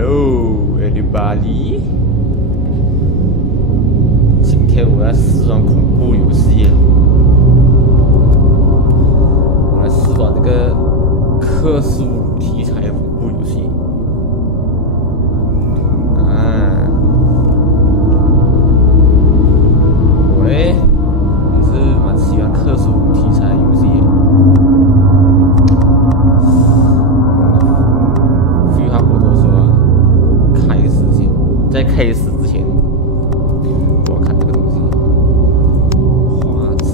Hello, everybody！ 今天我要试玩恐怖游戏，我来试玩这个克苏鲁题材的恐怖游戏。我也是蛮喜欢克苏鲁题材的游戏的。废话不多说，在开始之前，我看这个东西，画质，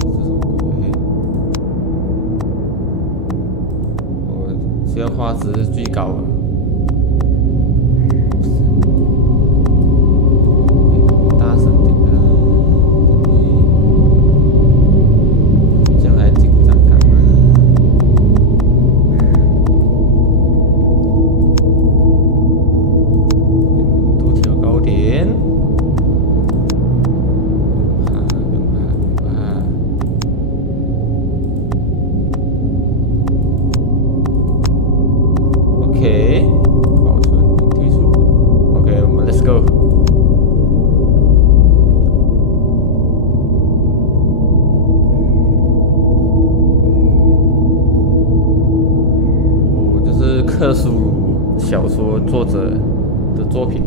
这什么鬼？我现在画质是最高的。OK， 保存并退出。OK， 我们 Let's go。这是克苏鲁小说作者的作品，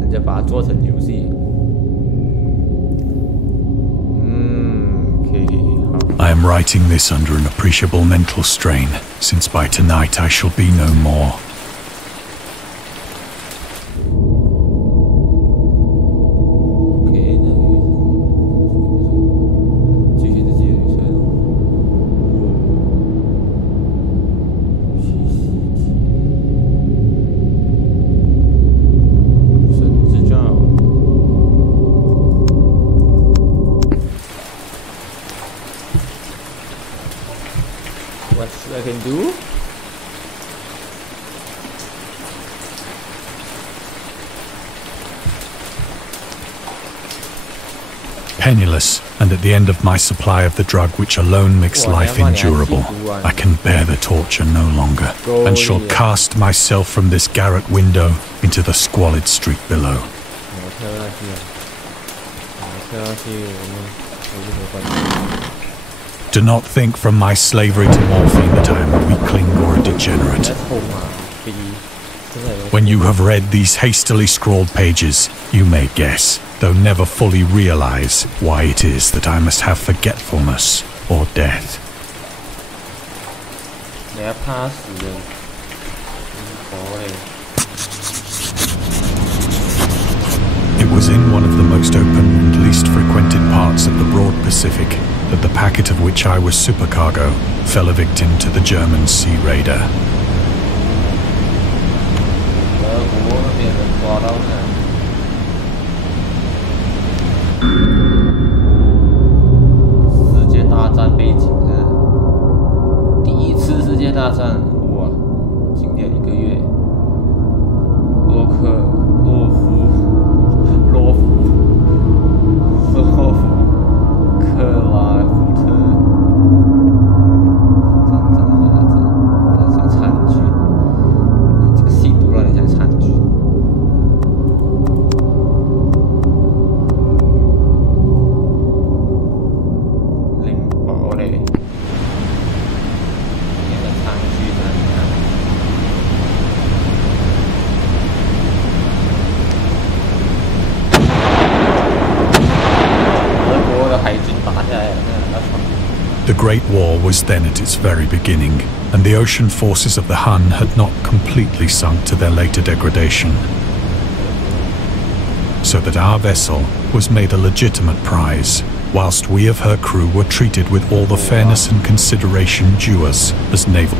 人家把它做成游戏。I am writing this under an appreciable mental strain, since by tonight I shall be no more. What I can do? Penniless, and at the end of my supply of the drug which alone makes life endurable, I can bear the torture no longer, and shall cast myself from this garret window into the squalid street below. Do not think from my slavery to morphine that I am a weakling or a degenerate. When you have read these hastily scrawled pages, you may guess, though never fully realize, why it is that I must have forgetfulness or death. It was in one of the most open and least frequented parts of the broad Pacific that the packet of which I was supercargo fell a victim to the German sea raider. The Great War was then at its very beginning, and the ocean forces of the Hun had not completely sunk to their later degradation. So that our vessel was made a legitimate prize, whilst we of her crew were treated with all the fairness and consideration due us as naval.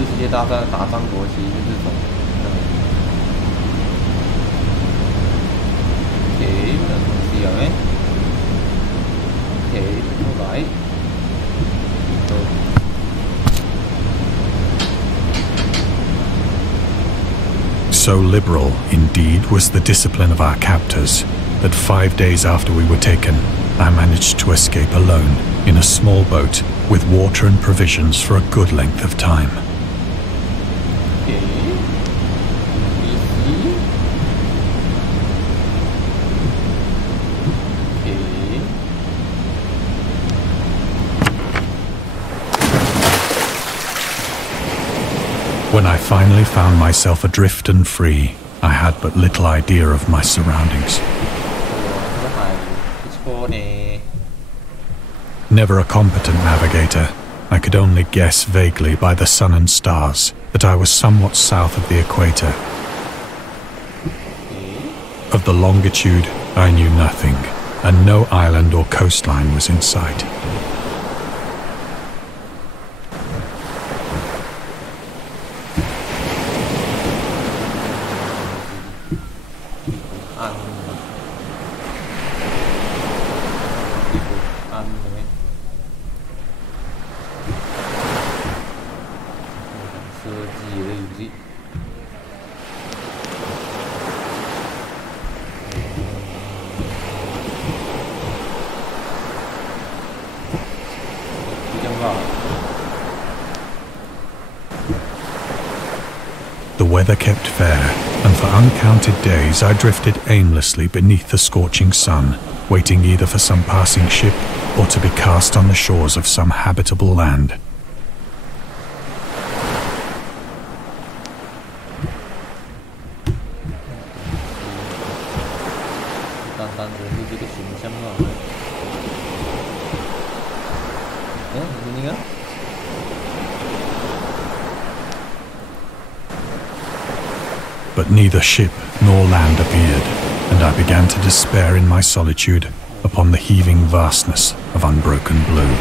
世界大战打仗国旗就是从OK， 没有东西了没 ？OK， 过来。So liberal, indeed, was the discipline of our captors, that 5 days after we were taken, I managed to escape alone in a small boat with water and provisions for a good length of time. When I finally found myself adrift and free, I had but little idea of my surroundings. Never a competent navigator, I could only guess vaguely by the sun and stars that I was somewhat south of the equator. Of the longitude, I knew nothing, and no island or coastline was in sight. The weather kept fair, and for uncounted days I drifted aimlessly beneath the scorching sun, waiting either for some passing ship or to be cast on the shores of some habitable land. But neither ship nor land appeared, and I began to despair in my solitude upon the heaving vastness of unbroken blue.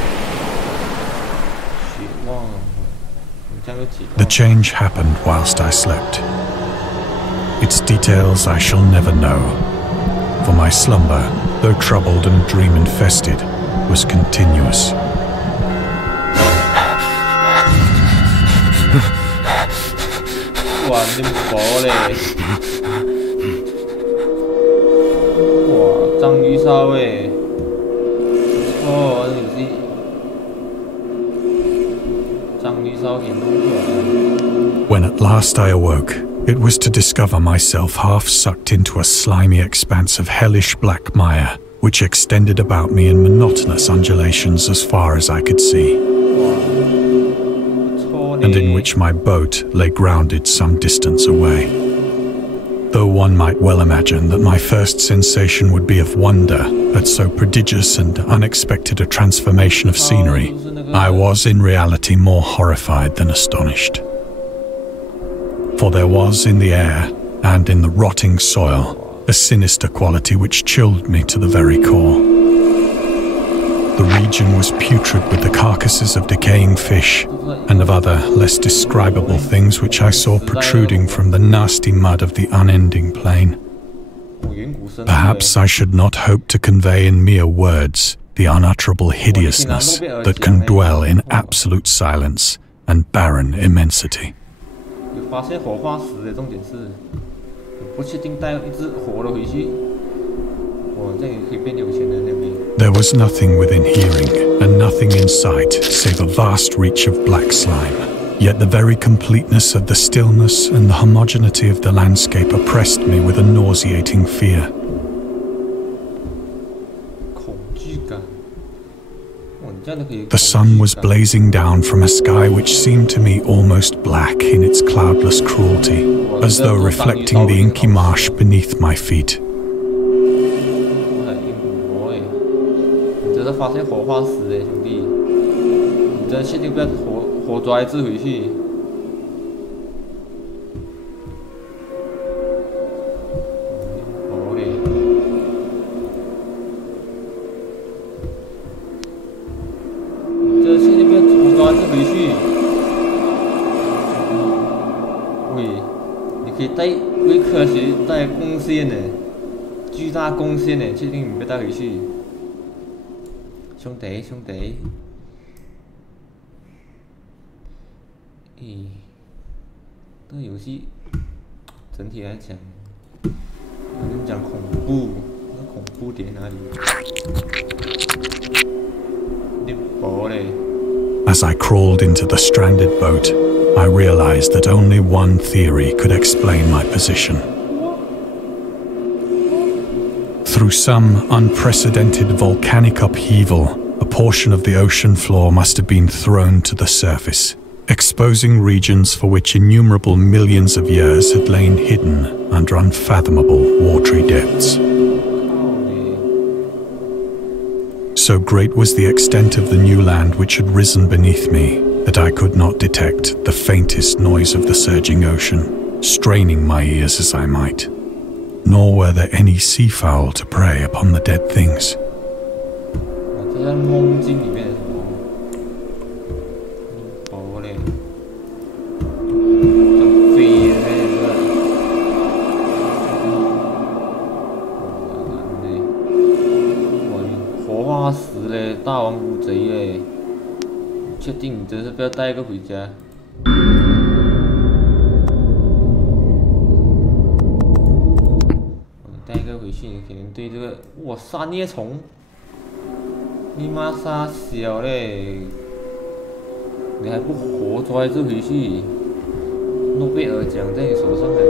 The change happened whilst I slept. Its details I shall never know, for my slumber, though troubled and dream-infested, was continuous. When at last I awoke, it was to discover myself half sucked into a slimy expanse of hellish black mire, which extended about me in monotonous undulations as far as I could see, and in which my boat lay grounded some distance away. Though one might well imagine that my first sensation would be of wonder at so prodigious and unexpected a transformation of scenery, I was in reality more horrified than astonished. For there was in the air and in the rotting soil a sinister quality which chilled me to the very core. The region was putrid with the carcasses of decaying fish and of other less describable things which I saw protruding from the nasty mud of the unending plain. Perhaps I should not hope to convey in mere words the unutterable hideousness that can dwell in absolute silence and barren immensity. There was nothing within hearing and nothing in sight save a vast reach of black slime. Yet the very completeness of the stillness and the homogeneity of the landscape oppressed me with a nauseating fear. The sun was blazing down from a sky which seemed to me almost black in its cloudless cruelty, as though reflecting the inky marsh beneath my feet. 献呢，巨大贡献呢，确定你被带回去，兄弟兄弟。咦，这个游戏整体来讲，有人讲恐怖，那恐怖点哪里？你薄嘞。 As I crawled into the stranded boat, I realized that only one theory could explain my position. Through some unprecedented volcanic upheaval, a portion of the ocean floor must have been thrown to the surface, exposing regions for which innumerable millions of years had lain hidden under unfathomable watery depths. So great was the extent of the new land which had risen beneath me that I could not detect the faintest noise of the surging ocean, straining my ears as I might. Nor were there any seafowl to prey upon the dead things.杀孽虫，你妈杀小嘞！你还不活抓这回去？诺贝尔奖在你手上很多。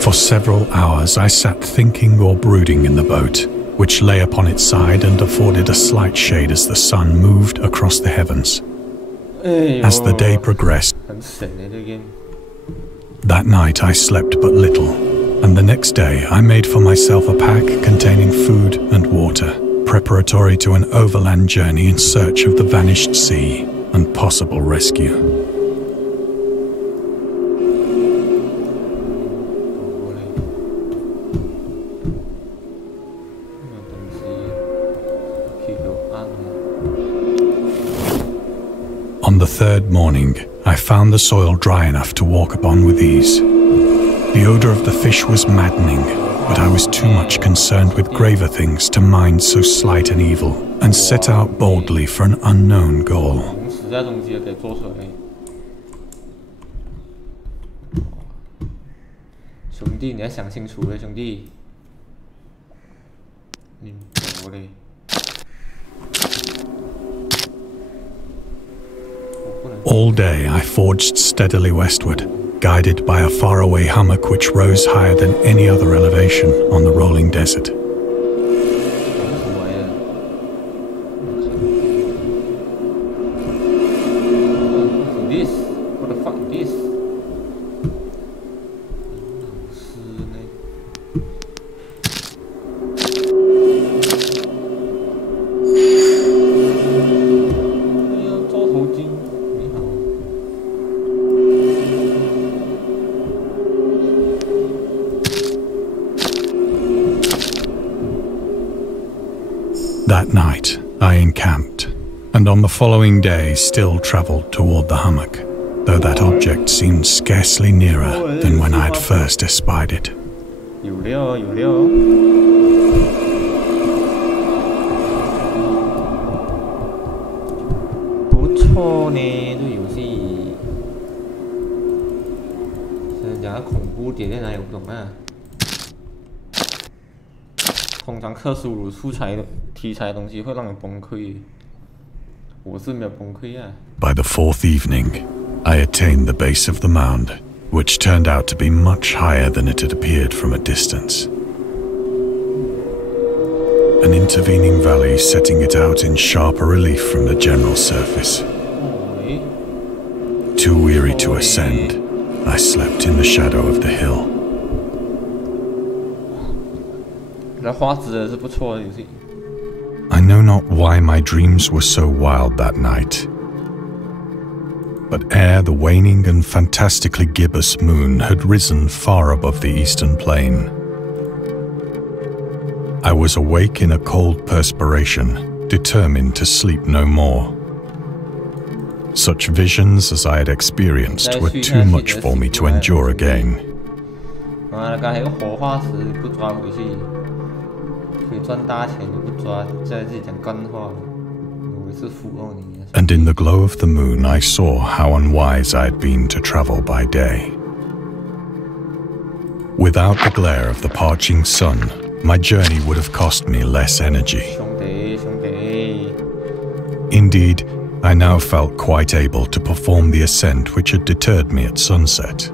For several hours I sat thinking or brooding in the boat, which lay upon its side and afforded a slight shade as the sun moved across the heavens. As the day progressed, that night I slept but little. And the next day, I made for myself a pack containing food and water, preparatory to an overland journey in search of the vanished sea and possible rescue. On the third morning, I found the soil dry enough to walk upon with ease. The odor of the fish was maddening, but I was too much concerned with graver things to mind so slight an evil, and set out boldly for an unknown goal. 兄弟，你要想清楚了，兄弟。你我嘞。 All day I forged steadily westward, guided by a faraway hummock which rose higher than any other elevation on the rolling desert. What the fuck is this? That night, I encamped, and on the following day still travelled toward the hummock, though that object seemed scarcely nearer than when I had first espied it. 有料，有料。不错呢，这个游戏。现在讲恐怖点在哪里？我不懂啊。 通常克苏鲁出材的题材的东西会让人崩溃，我是没有崩溃啊。By the fourth evening, I attained the base of the mound, which turned out to be much higher than it had appeared from a distance. An intervening valley setting it out in sharper relief from the general surface. Too weary to ascend, I slept in the shadow of the hill. 这画质是不错的游戏。 I know not why my dreams were so wild that night. But ere the waning and fantastically gibbous moon had risen far above the eastern plain, I was awake in a cold perspiration, determined to sleep no more. Such visions as I had experienced were too much for me to endure again. 妈的，刚才个活化石不抓回去，可以赚大钱就不抓，在这里讲干话，我是富翁你。And in the glow of the moon, I saw how unwise I had been to travel by day. Without the glare of the parching sun, my journey would have cost me less energy. 兄弟，兄弟。Indeed, I now felt quite able to perform the ascent which had deterred me at sunset.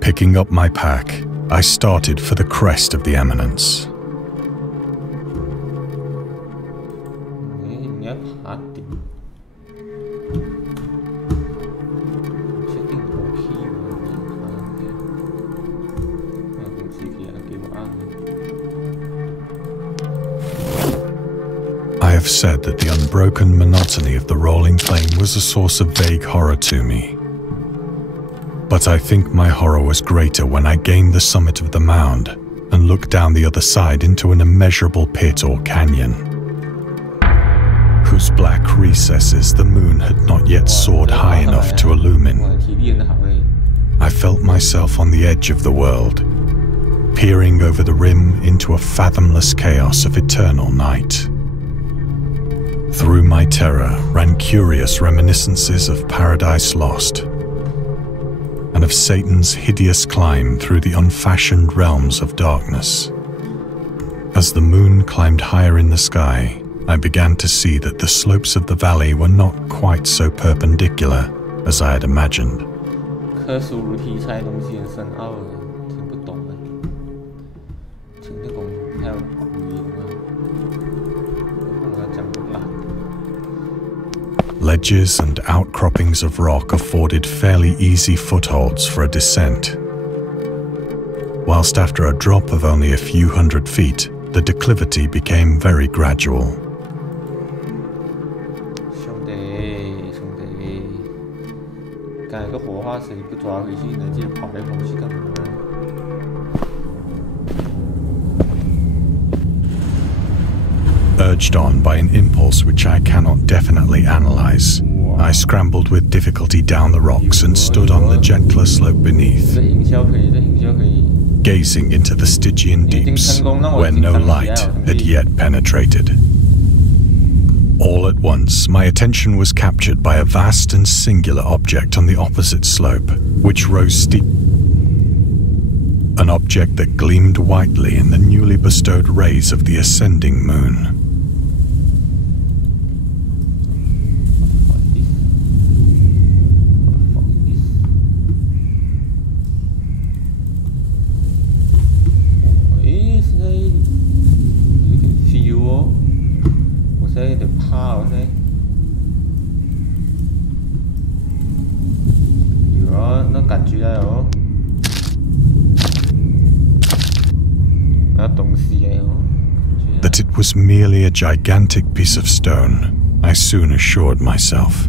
Picking up my pack, I started for the crest of the eminence. 你要爬顶，确定 OK 吗？那东西给我按。I have said that the unbroken monotony of the rolling plain was a source of vague horror to me. But I think my horror was greater when I gained the summit of the mound and looked down the other side into an immeasurable pit or canyon, whose black recesses the moon had not yet soared high enough to illumine. I felt myself on the edge of the world, peering over the rim into a fathomless chaos of eternal night. Through my terror ran curious reminiscences of Paradise Lost, and of Satan's hideous climb through the unfashioned realms of darkness. As the moon climbed higher in the sky, I began to see that the slopes of the valley were not quite so perpendicular as I had imagined. 克苏鲁题材东西很深奥的，听不懂的，听得懂还有鬼吗？我讲不烂。Ledges and outcroppings of rock afforded fairly easy footholds for a descent, whilst after a drop of only a few hundred feet, the declivity became very gradual. 兄弟，兄弟，刚才个活化石不抓回去，你自己跑来跑去干嘛？ Urged on by an impulse which I cannot definitely analyze, I scrambled with difficulty down the rocks and stood on the gentler slope beneath, gazing into the Stygian deeps where no light had yet penetrated. All at once, my attention was captured by a vast and singular object on the opposite slope, which rose steep. An object that gleamed whitely in the newly bestowed rays of the ascending moon. That it was merely a gigantic piece of stone, I soon assured myself.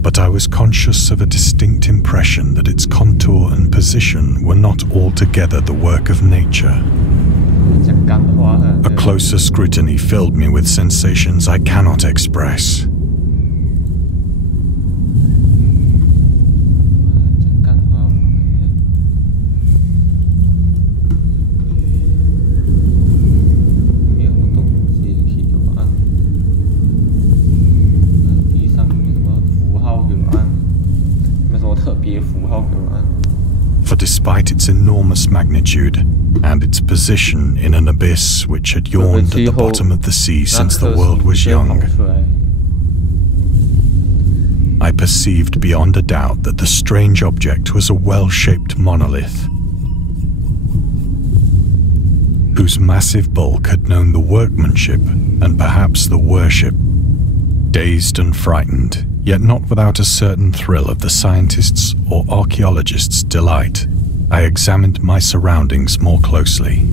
But I was conscious of a distinct impression that its contour and position were not altogether the work of nature. A closer scrutiny filled me with sensations I cannot express. For despite its enormous magnitude and its position in an abyss which had yawned at the bottom of the sea since the world was young, I perceived beyond a doubt that the strange object was a well-shaped monolith, whose massive bulk had known the workmanship and perhaps the worship. Dazed and frightened, yet not without a certain thrill of the scientist's or archaeologist's delight, I examined my surroundings more closely.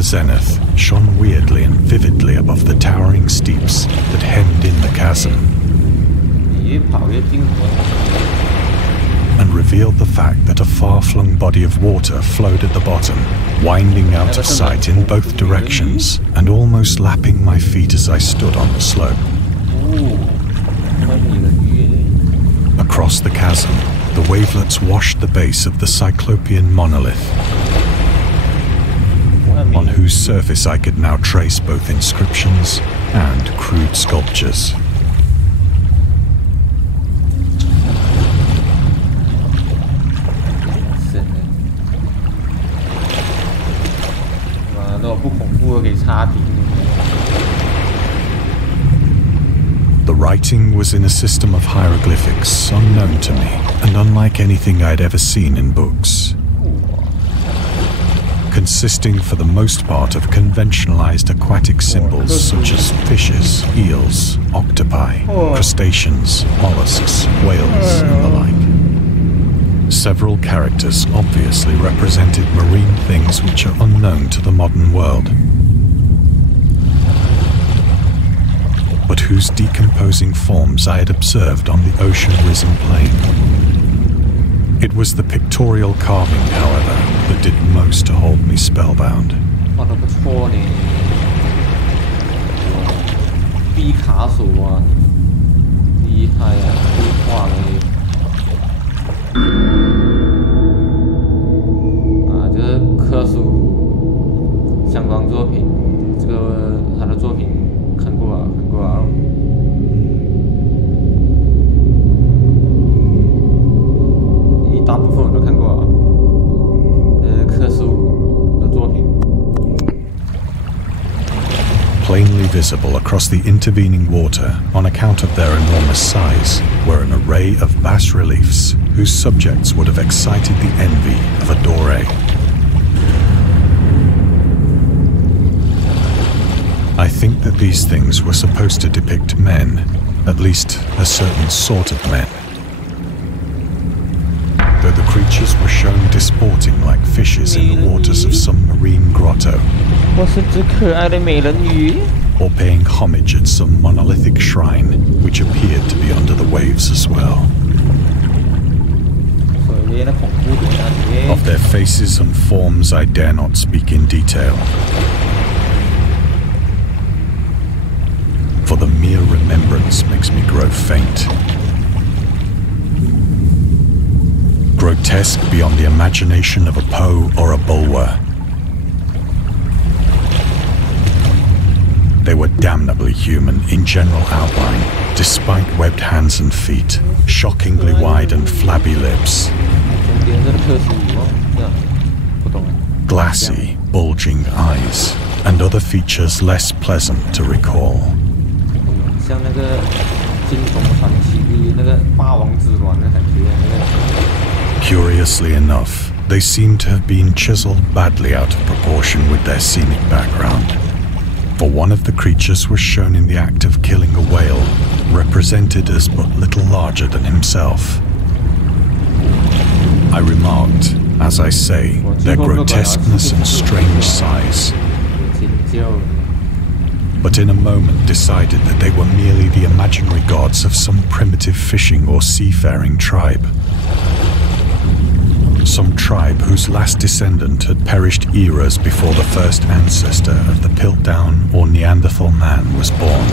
the zenith shone weirdly and vividly above the towering steeps that hemmed in the chasm, and revealed the fact that a far-flung body of water flowed at the bottom, winding out of sight in both directions and almost lapping my feet as I stood on the slope. Across the chasm, the wavelets washed the base of the Cyclopean monolith, on whose surface I could now trace both inscriptions and crude sculptures. The writing was in a system of hieroglyphics unknown to me and unlike anything I'd ever seen in books, consisting for the most part of conventionalized aquatic symbols such as fishes, eels, octopi, crustaceans, mollusks, whales, and the like. Several characters obviously represented marine things which are unknown to the modern world, but whose decomposing forms I had observed on the ocean-risen plain. It was the pictorial carving, however, that did most to hold me spellbound. Plainly visible across the intervening water on account of their enormous size were an array of bas-reliefs whose subjects would have excited the envy of a Doré. I think that these things were supposed to depict men, at least a certain sort of men, though the creatures were shown disporting like fishes in the waters of some marine grotto, or paying homage at some monolithic shrine which appeared to be under the waves as well. Of their faces and forms I dare not speak in detail, for the mere remembrance makes me grow faint. Grotesque beyond the imagination of a Poe or a Bulwer. They were damnably human in general outline, despite webbed hands and feet, shockingly wide and flabby lips, glassy, bulging eyes, and other features less pleasant to recall. Curiously enough, they seem to have been chiseled badly out of proportion with their scenic background. For one of the creatures was shown in the act of killing a whale, represented as but little larger than himself. I remarked, as I say, their grotesqueness and strange size, but in a moment decided that they were merely the imaginary gods of some primitive fishing or seafaring tribe. Some tribe whose last descendant had perished eras before the first ancestor of the Piltdown or Neanderthal man was born.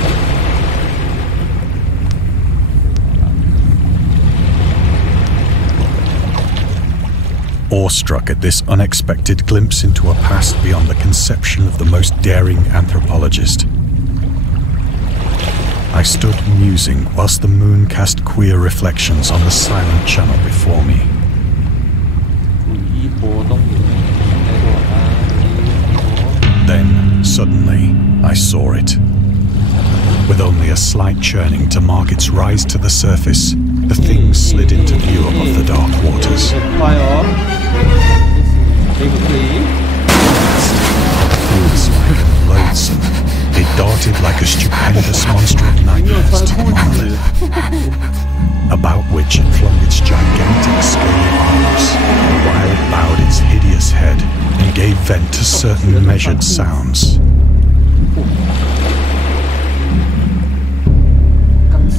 Awestruck at this unexpected glimpse into a past beyond the conception of the most daring anthropologist, I stood musing whilst the moon cast queer reflections on the silent channel before me. Then, suddenly, I saw it. With only a slight churning to mark its rise to the surface, the thing slid into view above the dark waters. Fools-like and loathsome, they darted like a stupendous monster of nightmares to the monolith, about which it flung its gigantic scaly arms, while it bowed its hideous head and gave vent to certain measured sounds.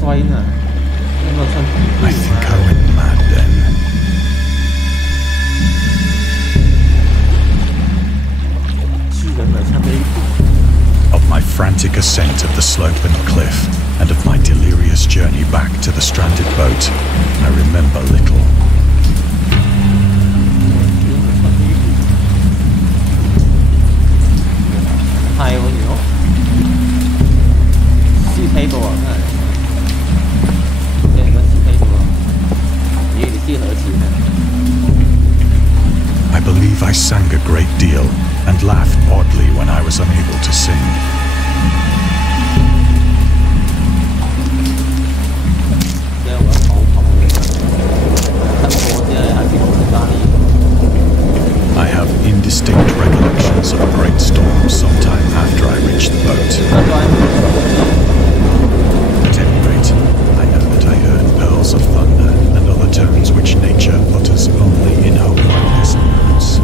I think I went mad then. Of my frantic ascent of the slope and cliff, and of my delirious journey back to the stranded boat, I remember little. I believe I sang a great deal and laughed oddly when I was unable to sing. I have indistinct recollections of a great storm sometime after I reached the boat. At any rate, I know that I heard pearls of thunder and other tones which nature utters only in her wildest moods.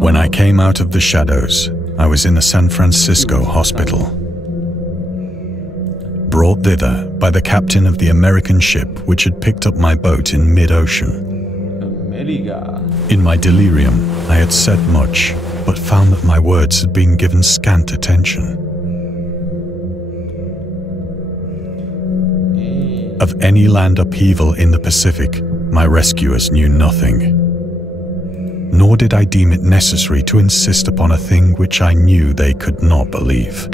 When I came out of the shadows, I was in a San Francisco hospital, brought thither by the captain of the American ship which had picked up my boat in mid-ocean. In my delirium, I had said much, but found that my words had been given scant attention. Of any land upheaval in the Pacific, my rescuers knew nothing. Nor did I deem it necessary to insist upon a thing which I knew they could not believe.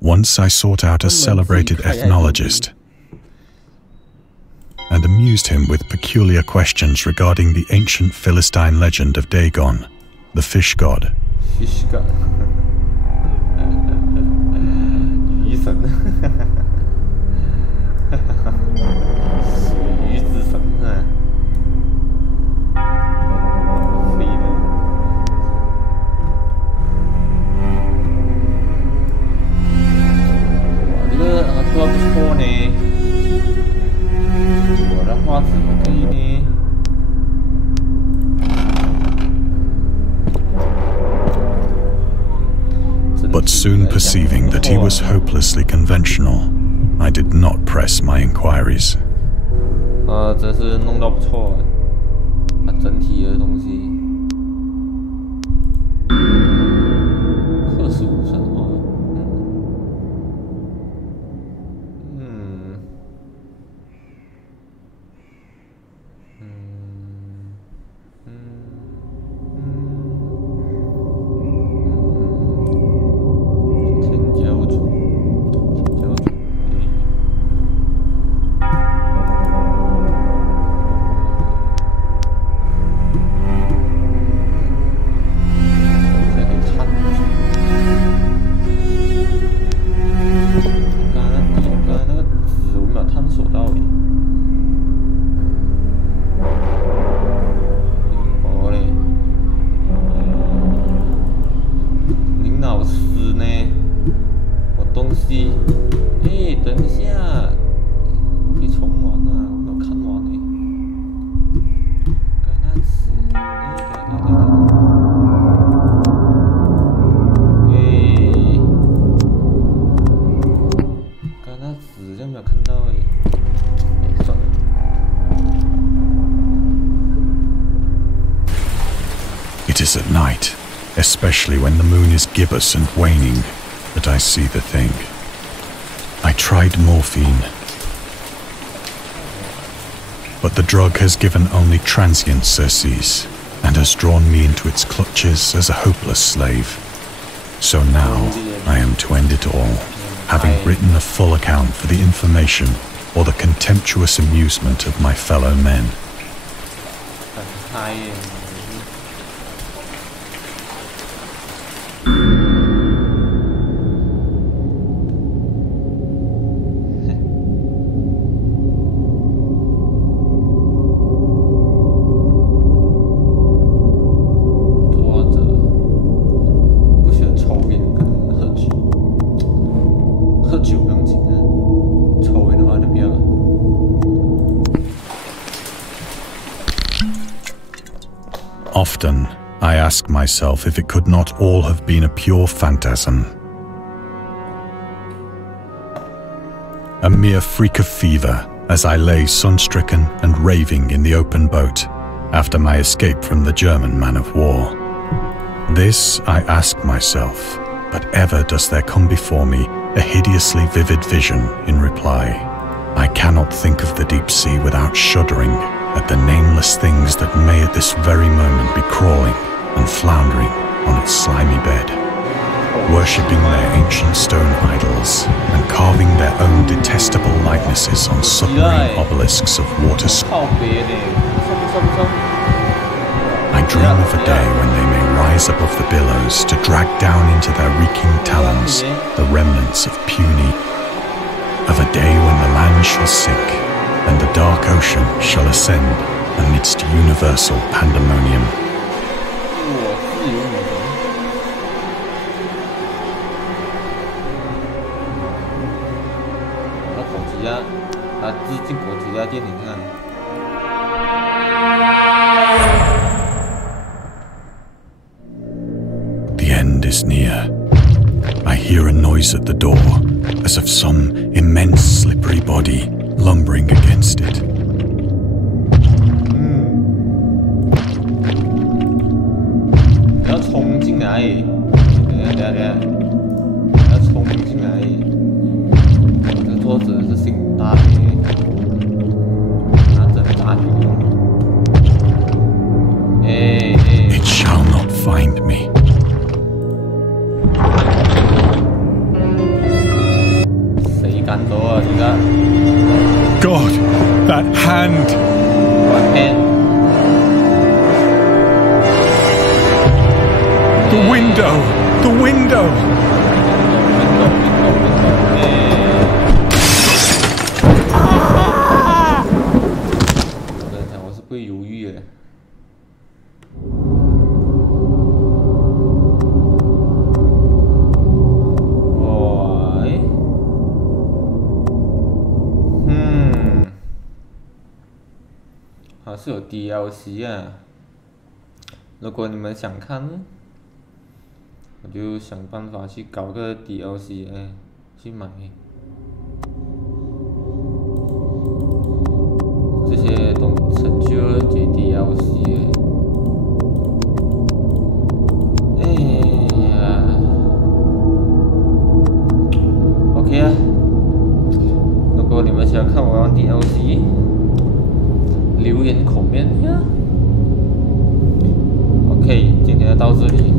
Once I sought out a celebrated ethnologist and amused him with peculiar questions regarding the ancient Philistine legend of Dagon, the fish god. Fish god. 鱼神。水鱼之神啊。飞的。哇，这个做得不错呢。我的画质不可以呢。 But soon perceiving that he was hopelessly conventional, I did not press my inquiries. 真是弄到不错，整体的东西。克苏鲁神话，有看到诶。哎，算了。It is at night, especially when the moon is gibbous and waning, that I see the thing. I tried morphine, but the drug has given only transient surcease and has drawn me into its clutches as a hopeless slave. So now I am to end it all, having written a full account for the information or the contemptuous amusement of my fellow men. Often, I ask myself if it could not all have been a pure phantasm. A mere freak of fever as I lay sun-stricken and raving in the open boat after my escape from the German man-of-war. This I ask myself, but ever does there come before me a hideously vivid vision in reply. I cannot think of the deep sea without shuddering at the nameless things that may at this very moment be crawling and floundering on its slimy bed, worshipping their ancient stone idols and carving their own detestable likenesses on submarine obelisks of water. I dream of a day when they may rise above the billows to drag down into their reeking talons the remnants of puny, of a day when the land shall sink and the dark ocean shall ascend amidst universal pandemonium. The end is near. I hear a noise at the door, as of some immense slippery body lumbering against it. It shall not find me. God, that hand! What hand? The window! The window!是有 DLC 啊，如果你们想看，我就想办法去搞个 DLC 去买。这些都成就了这 DLC。哎呀 ，OK 啊，如果你们想看我玩 DLC。留言口面呀。OK， 今天就到这里。